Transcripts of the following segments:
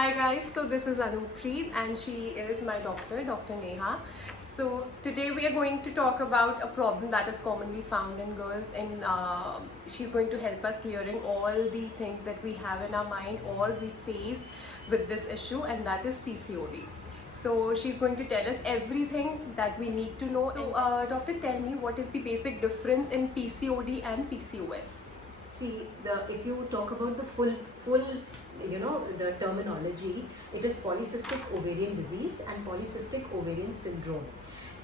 Hi guys, so this is Anupreet and she is my doctor, Dr. Neha. So today we are going to talk about a problem that is commonly found in girls and she's going to help us clearing all the things that we have in our mind or we face with this issue, and that is PCOD. So she's going to tell us everything that we need to know. So doctor, tell me, what is the basic difference in PCOD and PCOS? See, if you talk about the full, the terminology, it is polycystic ovarian disease and polycystic ovarian syndrome.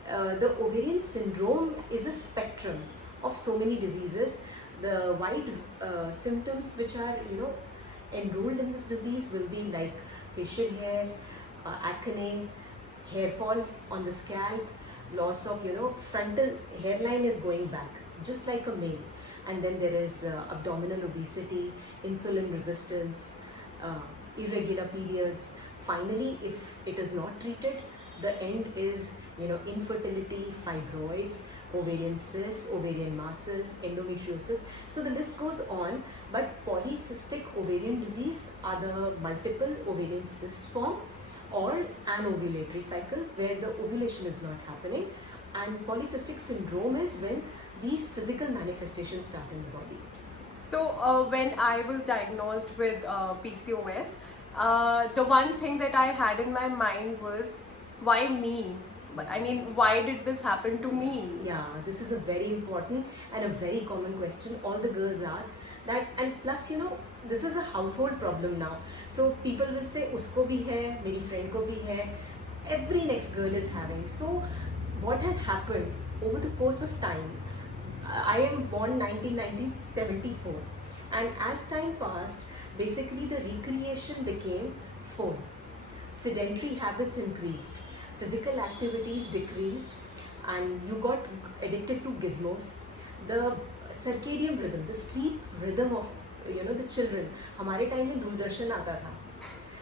The ovarian syndrome is a spectrum of so many diseases. The wide symptoms which are, enrolled in this disease will be like facial hair, acne, hair fall on the scalp, loss of, frontal hairline is going back, just like a male. And then there is abdominal obesity, insulin resistance, irregular periods. Finally, if it is not treated, the end is infertility, fibroids, ovarian cysts, ovarian masses, endometriosis. So the list goes on. But polycystic ovarian disease are the multiple ovarian cysts form or an ovulatory cycle where the ovulation is not happening. And polycystic syndrome is when these physical manifestations start in the body. So when I was diagnosed with PCOS, the one thing that I had in my mind was, why me? But I mean, why did this happen to me? Yeah, this is a very important and a very common question all the girls ask. That, and plus, this is a household problem now. So people will say, usko bhi hai, meri friend ko bhi hai. Every next girl is having. So what has happened over the course of time? I am born 1974, and as time passed, basically the recreation became phone. Sedentary habits increased, physical activities decreased, and you got addicted to gizmos. The circadian rhythm, the sleep rhythm of the children. हमारे टाइम में दूरदर्शन आता था.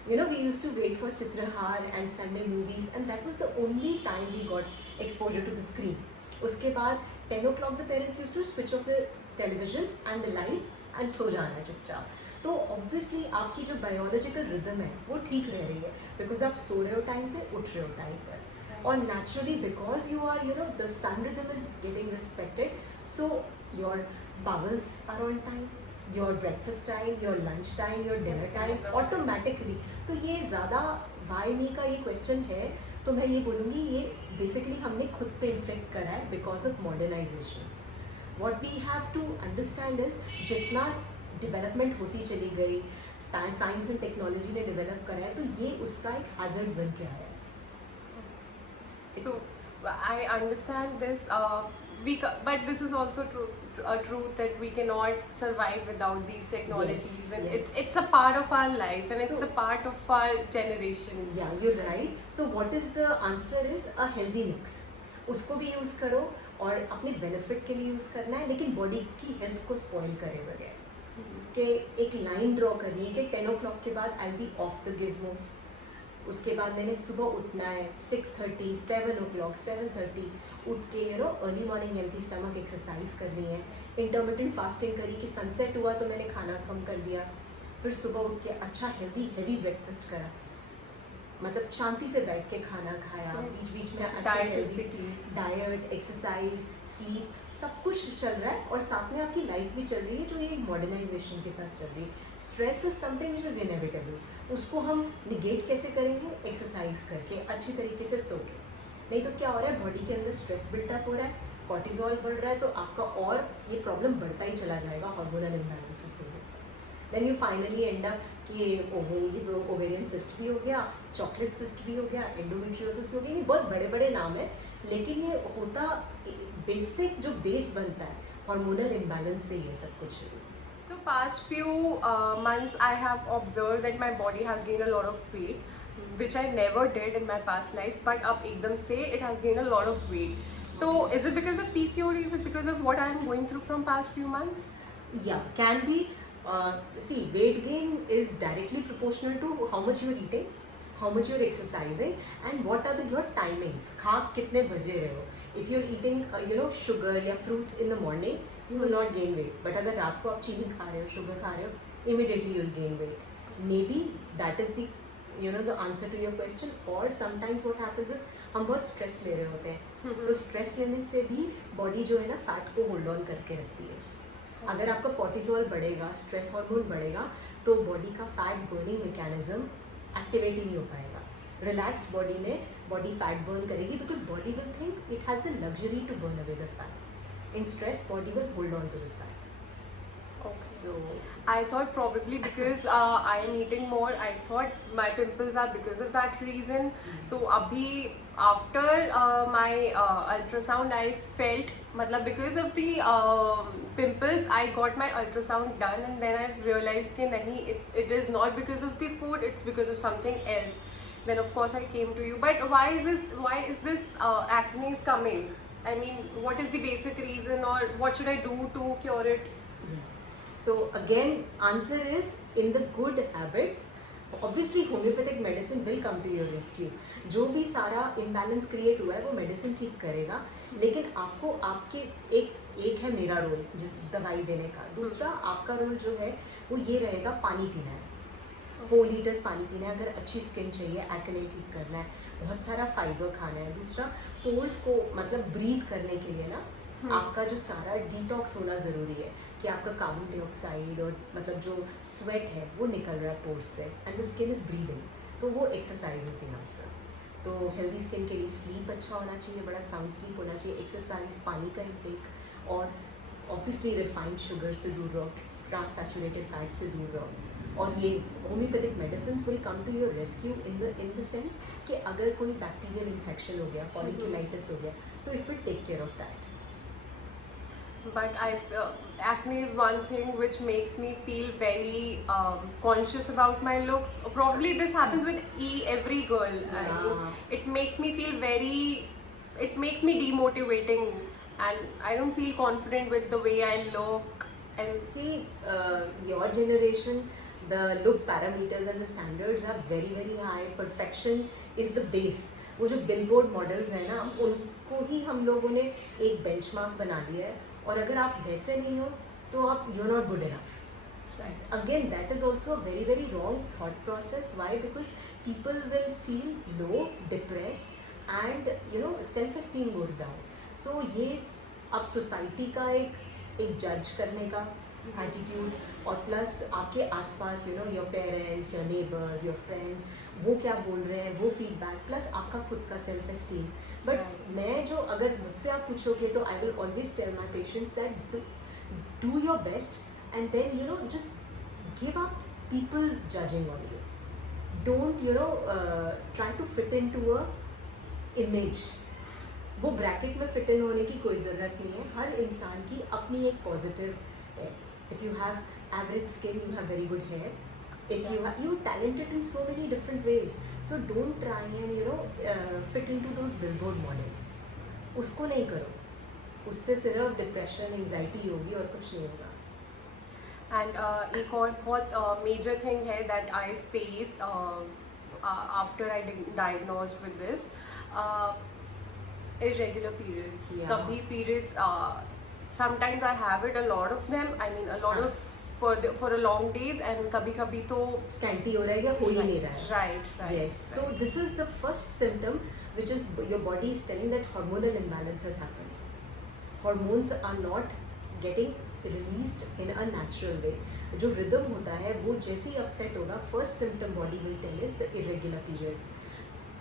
We used to wait for Chitrahar and Sunday movies, and that was the only time we got exposure to the screen. उसके बाद 10 o'clock the parents used to switch off the television and the lights and सो जाना चुपचाप. तो ऑब्वियसली आपकी जो biological rhythm है वो ठीक रह रही है, बिकॉज आप सो रहे हो टाइम पे, उठ रहे हो टाइम पर, और naturally because you are the sun rhythm is getting respected, so your bowels are on time, your breakfast time, your lunch time, your dinner time automatically. तो ये ज़्यादा वाई मी का ये क्वेश्चन है, तो मैं ये बोलूँगी ये बेसिकली हमने खुद पे इन्फ्लेक्ट करा है because of modernisation. What we have to understand is, जितना डेवलपमेंट होती चली गई, साइंस एंड टेक्नोलॉजी ने डेवलप करा है, तो ये उसका एक हैजर्ड बन के आया है. So I understand this. But this is also a truth that we cannot survive without these technologies. Yes, and yes. it's a part of our life, and it's So- a part of our generation. Yeah, you're right. So what is the answer is a healthy mix. उसको भी यूज़ करो और अपने बेनिफिट के लिए यूज़ करना है, लेकिन बॉडी की हेल्थ को स्पॉइल करे बगैर. कि एक लाइन ड्रॉ करनी है कि 10 o'clock के बाद आई बी ऑफ द गिज़मोस. उसके बाद मैंने सुबह उठना है 6:30, 7 o'clock, 7:30 उठ के early morning empty stomach exercise करनी है. इंटरमिटेंट फास्टिंग करी कि सनसेट हुआ तो मैंने खाना कम कर दिया. फिर सुबह उठ के अच्छा हेवी ब्रेकफास्ट करा, मतलब शांति से बैठ के खाना खाया, बीच बीच में अच्छा हेल्दी डाइट, एक्सरसाइज, स्लीप, सब कुछ चल रहा है और साथ में आपकी लाइफ भी चल रही है जो ये मॉडर्नाइजेशन के साथ चल रही है. Stress is something which is inevitable. उसको हम निगेट कैसे करेंगे? एक्सरसाइज करके, अच्छी तरीके से सो के. नहीं तो क्या हो रहा है, बॉडी के अंदर स्ट्रेस बिल्डअप हो रहा है, कॉर्टिजोल बढ़ रहा है, तो आपका और ये प्रॉब्लम बढ़ता ही चला जाएगा हार्मोनल इम्बैलेंसेस होने पर. Then you finally end up कि ओहो ये तो ओवेरियन सिस्ट भी हो गया, चॉकलेट सिस्ट भी हो गया, एंडोमेट्रियोसिस भी हो गया. ये बहुत बड़े बड़े नाम है, लेकिन ये होता बेसिक जो बेस बनता है हार्मोनल इम्बैलेंस से ये सब कुछ. So past few months I have observed that my body has gained a lot of weight, which I never did in my past life, but up ekdam se it has gained a lot of weight. So is it because of PCOD? Is it because of what I am going through from past few months? Yeah, can be. See, weight gain is directly proportional to how much you're eating, how much you're exercising, and what are your timings. खा कितने बजे रहे हो. If you're eating sugar या fruits in the morning, you will not gain weight. But अगर रात को आप चीनी खा रहे हो, sugar खा रहे हो, immediately you'll gain weight. Maybe that is the you know the answer to your question. और समटाइम्स व्हाट हैपेंस इज हम बहुत स्ट्रेस ले रहे होते हैं, तो स्ट्रेस लेने से भी बॉडी जो है ना फैट को होल्ड ऑन करके रखती है. अगर आपका कॉर्टिसोल बढ़ेगा, स्ट्रेस हार्मोन बढ़ेगा, तो बॉडी का फैट बर्निंग मैकेनिज्म एक्टिवेट ही नहीं हो पाएगा. रिलैक्स्ड बॉडी में बॉडी फैट बर्न करेगी because body will think it has the luxury to burn away the fat. In stress, body will hold on to the fat. Okay. So I thought probably because I am eating more, I thought my pimples are because of that reason. So abhi after my ultrasound, I felt, matlab because of the pimples, I got my ultrasound done, and then I realized कि नहीं, it is not because of the food, it's because of something else. Then of course I came to you. But why is this acne is coming? I mean, what is the basic reason, or what should I do to cure it? yeah. So again, answer is in the good habits. Obviously, homeopathic medicine will come to your rescue. जो भी सारा imbalance create हुआ है वो medicine ठीक करेगा. लेकिन आपको आपके एक है मेरा रोल दवाई देने का. दूसरा आपका रोल जो है वो ये रहेगा, पानी पीना है. 4 लीटर्स पानी पीना है अगर अच्छी स्किन चाहिए, एक्ने ठीक करना है, बहुत सारा फाइबर खाना है. दूसरा पोर्स को मतलब ब्रीथ करने के लिए ना आपका जो सारा डिटॉक्स होना ज़रूरी है कि आपका कार्बन डाइऑक्साइड और मतलब जो स्वेट है वो निकल रहा है पोर्स से, and the skin is breathing. तो वो एक्सरसाइज इज़ द आंसर. तो हेल्दी स्किन के लिए स्लीप अच्छा होना चाहिए, बड़ा साउंड स्लीप होना चाहिए, एक्सरसाइज, पानी का इंटेक, और ऑब्वियसली रिफाइंड शुगर से दूर रहो, ट्रांस सैचुरेटेड फैट से दूर रहो. और ये homeopathic medicine will come to your rescue in the sense कि अगर कोई बैक्टीरियल इन्फेक्शन हो गया, फॉलिकुलाइटिस हो गया, तो it will take care of that. But acne is one thing which makes me feel very conscious about my looks. Probably this happens with every girl. It makes me feel it makes me demotivating, and I don't feel confident with the way I look. And see, your generation, the look parameters and the standards are very very high. Perfection is the base. वो जो billboard models हैं ना, उनको ही हम लोगों ने एक बेंचमार्क बना लिया है, और अगर आप वैसे नहीं हो तो आप you are not good enough. Again, that is also a very very wrong thought process. Why? Because people will feel low, depressed, and you know self esteem goes down. So ये अब सोसाइटी का एक जज करने का एटीट्यूड, और प्लस आपके आसपास you know your parents, your neighbours, your friends, वो क्या बोल रहे हैं, वो फीडबैक, प्लस आपका खुद का सेल्फ एस्टीम. बट मैं जो अगर मुझसे आप पूछोगे तो I will always tell my patients that do your best, and then you know just give up people judging on you. Don't you know try to fit in to a image. वो bracket में fit in होने की कोई ज़रूरत नहीं है. हर इंसान की अपनी एक पॉजिटिव है. If you have average skin, you have very good hair. If you're talented in so many different ways, so don't try and you know fit into those billboard models. उसको नहीं करो, उससे सिर्फ डिप्रेशन, एंजाइटी होगी और कुछ नहीं होगा. And एक और बहुत major thing है that I face after I diagnosed with this, irregular periods. Yeah. कभी periods, sometimes I have it, a lot of them. I mean a lot of for a long days, and कभी तो स्कैंटी हो रहा है या हो ही नहीं रहा है. Right. Yes. So this is the first symptom, which is your body is telling that hormonal imbalance has happened. Hormones are not getting released in a natural way. जो rhythm होता है वो जैसे ही upset होगा, first symptom body will tell is the irregular periods.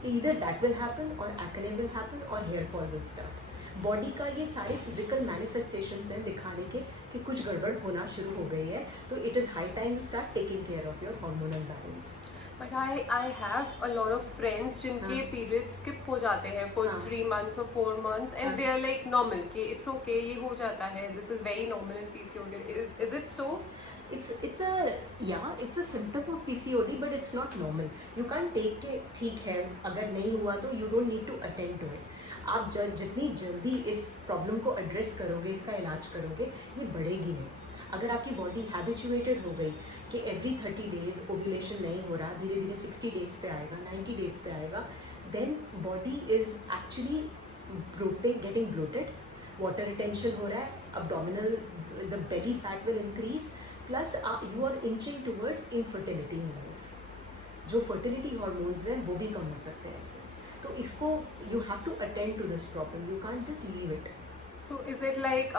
Either that will happen, or acne will happen, or hair fall will start. Body का ये सारे physical manifestations हैं दिखाने के कि कुछ गड़बड़ होना शुरू हो गई है. तो it is high time to start taking care of your hormonal balance. But I have a lot of friends जिनके periods skip हो जाते हैं for 3 months or 4 months, and they are like normal कि it's okay, ये हो जाता है, this is very normal in PCOD. Is it so? It's a symptom of PCOD, but it's not normal. You can't take it. ठीक है, अगर नहीं हुआ तो you don't need to attend to it. आप जितनी जल्दी इस प्रॉब्लम को एड्रेस करोगे, इसका इलाज करोगे, ये बढ़ेगी नहीं. अगर आपकी बॉडी हैबिचुएटेड हो गई कि एवरी 30 days ओव्यूलेशन नहीं हो रहा, धीरे धीरे 60 days पे आएगा, 90 days पे आएगा, then body is actually getting bloated, water retention हो रहा है, abdominal, the belly fat will increase, plus you are inching towards infertility in life. जो फर्टिलिटी हॉर्मोन्स हैं वो भी कम हो सकते हैं इससे। तो इसको you have to attend to this problem, you can't just leave it. So is it like,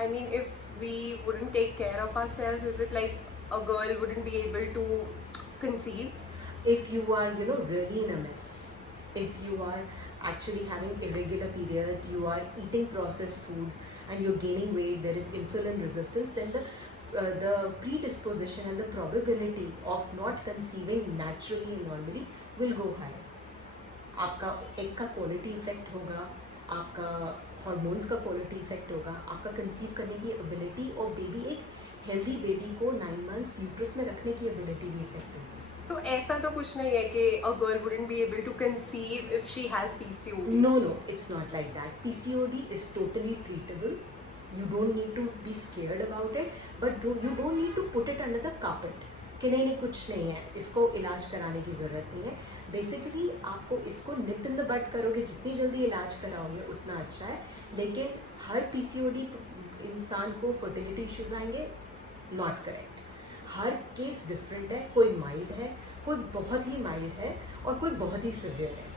I mean, if we wouldn't take care of ourselves, is it like a girl wouldn't be able to conceive? If you are, you know, really in a mess, if you are actually having irregular periods, you are eating processed food and you're gaining weight, there is insulin resistance, then the predisposition and the probability of not conceiving naturally and normally will go high. आपका एक का quality effect होगा, आपका हॉर्मोन्स का quality effect होगा, आपका कंसीव करने की एबिलिटी और बेबी, एक हेल्दी बेबी को 9 months यूट्रस में रखने की एबिलिटी भी इफेक्ट होगी। So ऐसा तो कुछ नहीं है कि a girl wouldn't be able to conceive if she has PCOD. No, it's not like that. PCOD is totally treatable. You don't need to be scared about it, but you don't need to put it under the carpet. कि नहीं कुछ नहीं है, इसको इलाज कराने की ज़रूरत नहीं है। बेसिकली आपको इसको निप इन द बट करोगे, जितनी जल्दी इलाज कराओगे उतना अच्छा है। लेकिन हर PCOD इंसान को फर्टिलिटी इश्यूज आएंगे, not correct. Her case different है, कोई माइल्ड है, कोई बहुत ही माइल्ड है और कोई बहुत ही सिवियर है।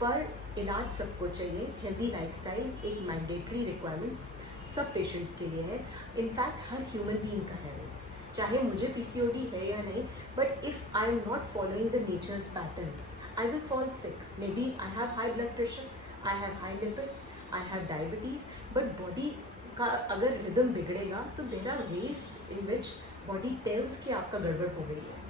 पर इलाज सबको चाहिए। हेल्दी लाइफस्टाइल एक मैंडेटरी रिक्वायरमेंट सब पेशेंट्स के लिए है। इनफैक्ट हर ह्यूमन बीइंग का है, चाहे मुझे PCOD है या नहीं, but if I am not following the nature's pattern, I will fall sick. Maybe I have high blood pressure, I have high lipids, I have diabetes, but body का अगर rhythm बिगड़ेगा तो there are ways in which body tells कि आपका गड़बड़ हो गई है।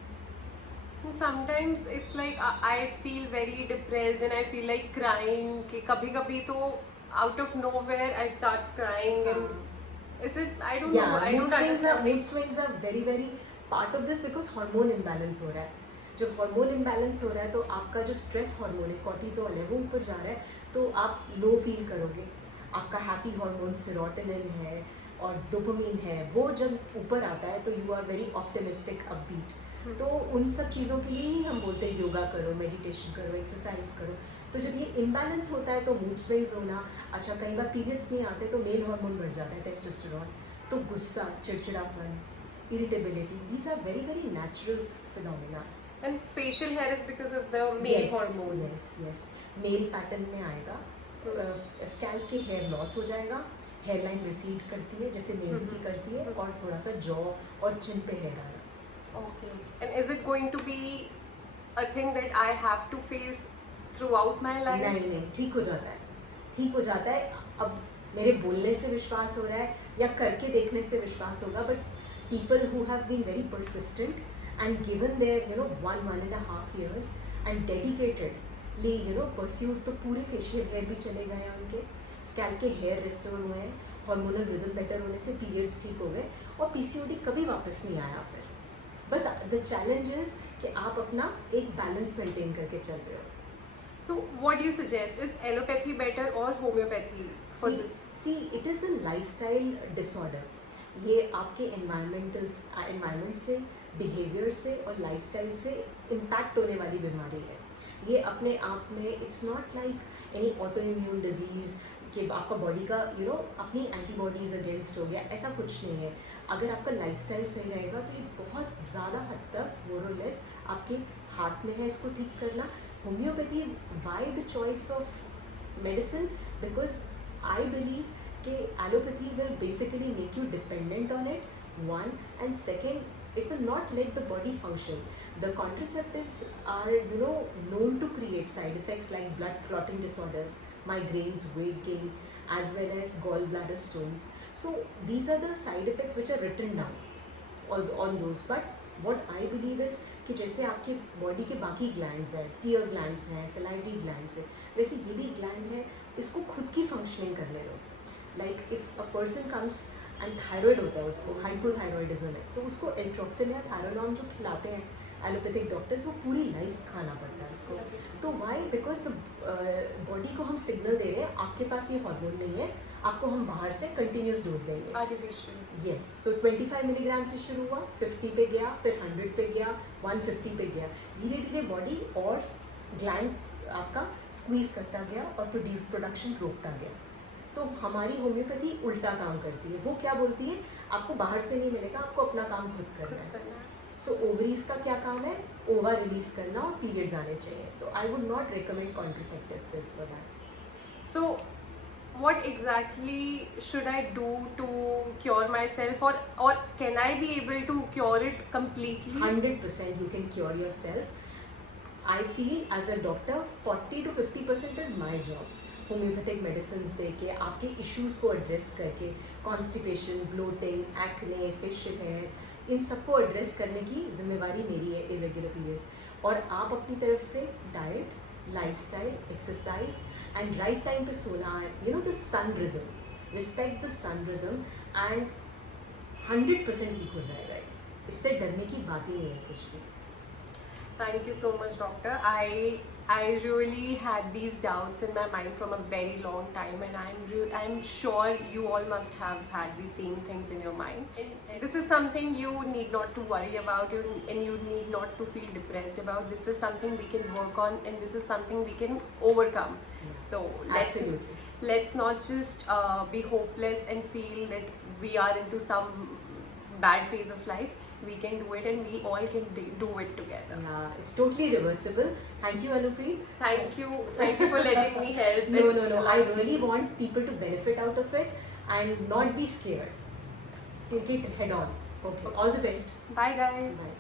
Sometimes it's like I feel very depressed and I feel like crying. कि कभी-कभी तो out of nowhere I start crying and is it, I don't know, I mood don't swings understand. mood swings are very part of this because hormone imbalance हो रहा है। जब hormone imbalance हो रहा है तो आपका जो स्ट्रेस हार्मोन है, कॉर्टिसोल है, वो ऊपर जा रहा है, तो आप लो फील करोगे। आपका हैप्पी हार्मोन सेरोटोनिन है और डोपामिन है, वो जब ऊपर आता है तो you are very optimistic, upbeat. तो उन सब चीज़ों के लिए ही हम बोलते हैं योगा करो, मेडिटेशन करो, एक्सरसाइज करो। तो जब ये इम्बैलेंस होता है तो मूड स्विंग्स होना, अच्छा कई बार पीरियड्स नहीं आते तो मेल हार्मोन बढ़ जाता है, टेस्टोस्टेरोन, तो गुस्सा, चिड़चिड़ापन, irritability, these are very natural phenomena. And facial hair is because of the male hormone. Yes, male pattern में आएगा, स्कैल्प के हेयर लॉस हो जाएगा, हेयर लाइन रिसीड करती है जैसे मेल्स की करती है, और थोड़ा सा जॉ और चिन पे हेयर आना। Okay. And is it going to be a thing that I have to face throughout my life? नहीं, ठीक हो जाता है, ठीक हो जाता है। अब मेरे बोलने से विश्वास हो रहा है या करके देखने से विश्वास होगा, but people who have been very persistent and given their 1.5 years and dedicatedly pursued, तो पूरे फेशियल हेयर भी चले गए हैं उनके, स्कैल्प के हेयर रिस्टोर हुए हैं, हार्मोनल रिदम बेटर होने से पीरियड्स ठीक हो गए और PCOD कभी वापस नहीं आया। फिर बस द चैलेंज इज कि आप अपना एक बैलेंस मेंटेन करके चल रहे हो। So what do you suggest? Is allopathy better or homeopathy for this? See, it is a lifestyle disorder. ये आपके एनवायरनमेंट से, बिहेवियर से और लाइफस्टाइल से इम्पैक्ट होने वाली बीमारी है। ये अपने आप में it's not like any auto immune disease कि आपका बॉडी का अपनी एंटीबॉडीज़ अगेंस्ट हो गया, ऐसा कुछ नहीं है। अगर आपका लाइफस्टाइल सही रहेगा तो ये बहुत ज़्यादा हद तक मोर और लेस आपके हाथ में है इसको ठीक करना। Homeopathy, why the choice of medicine? Because I believe कि allopathy will basically make you dependent on it, one, and second it will not let the body function. The contraceptives are known to create side effects like blood clotting disorders, migraines, weight gain, as well as gallbladder stones. So these are the side effects which are written down on those. But what I believe is कि जैसे आपके बॉडी के बाकी ग्लैंड्स हैं, tier glands हैं, salivary glands हैं, वैसे ये भी ग्लैंड है, इसको खुद की फंक्शनिंग करने दो। Like if a person comes and thyroid होता है, उसको हाइपोथायरॉयडिज्म है, तो उसको एल्ट्रोक्सिन या थायरोनॉम जो खिलाते हैं एलोपैथिक डॉक्टर्स, वो पूरी लाइफ खाना पड़ता है उसको। तो वाई? बिकॉज द बॉडी को हम सिग्नल दे रहे हैं आपके पास ये हार्मोन नहीं है, आपको हम बाहर से कंटिन्यूस डोज देंगे, आर्टिफिशियल। यस। सो 25 मिलीग्राम से शुरू हुआ, 50 पे गया, फिर 100 पे गया, 150 पे गया, धीरे धीरे बॉडी और ग्लैंड आपका स्क्वीज करता गया और प्रोडक्शन रोकता गया। तो हमारी होम्योपैथी उल्टा काम करती है। वो क्या बोलती है? आपको बाहर से नहीं मिलेगा, आपको अपना काम खुद करना है। सो ओवरीज का क्या काम है, ओवा रिलीज करना और पीरियड्स आने चाहिए. तो I would not recommend contraceptive pills for that. So, what exactly should I do to cure myself, or can I be able to cure it completely? 100% you can cure yourself. I feel as a doctor 40 to 50% is my job. Homeopathic medicine दे के आपके issues को address करके, constipation, bloating, acne, facial hair, इन सबको address करने की जिम्मेवारी मेरी है इरेगुलर पीरियड्स. और आप अपनी तरफ से diet, lifestyle, exercise and right time पे सोना, you know the sun rhythm, respect the sun rhythm and 100% ठीक हो जाएगा. इससे डरने की बात ही नहीं है कुछ भी. Thank you so much, doctor. I really had these doubts in my mind from a very long time, and I'm sure you all must have had the same things in your mind. And this is something you need not to worry about, and you need not to feel depressed about. This is something we can work on, and this is something we can overcome. Yeah. So Absolutely. let's not just be hopeless and feel that we are into some bad phase of life. We can do it, and we all can do it together. Yeah, it's totally reversible. Thank you, Anupreet. Thank you for letting me help. No. I really want people to benefit out of it and not be scared. Take it head on. Okay. All the best. Bye guys. Bye.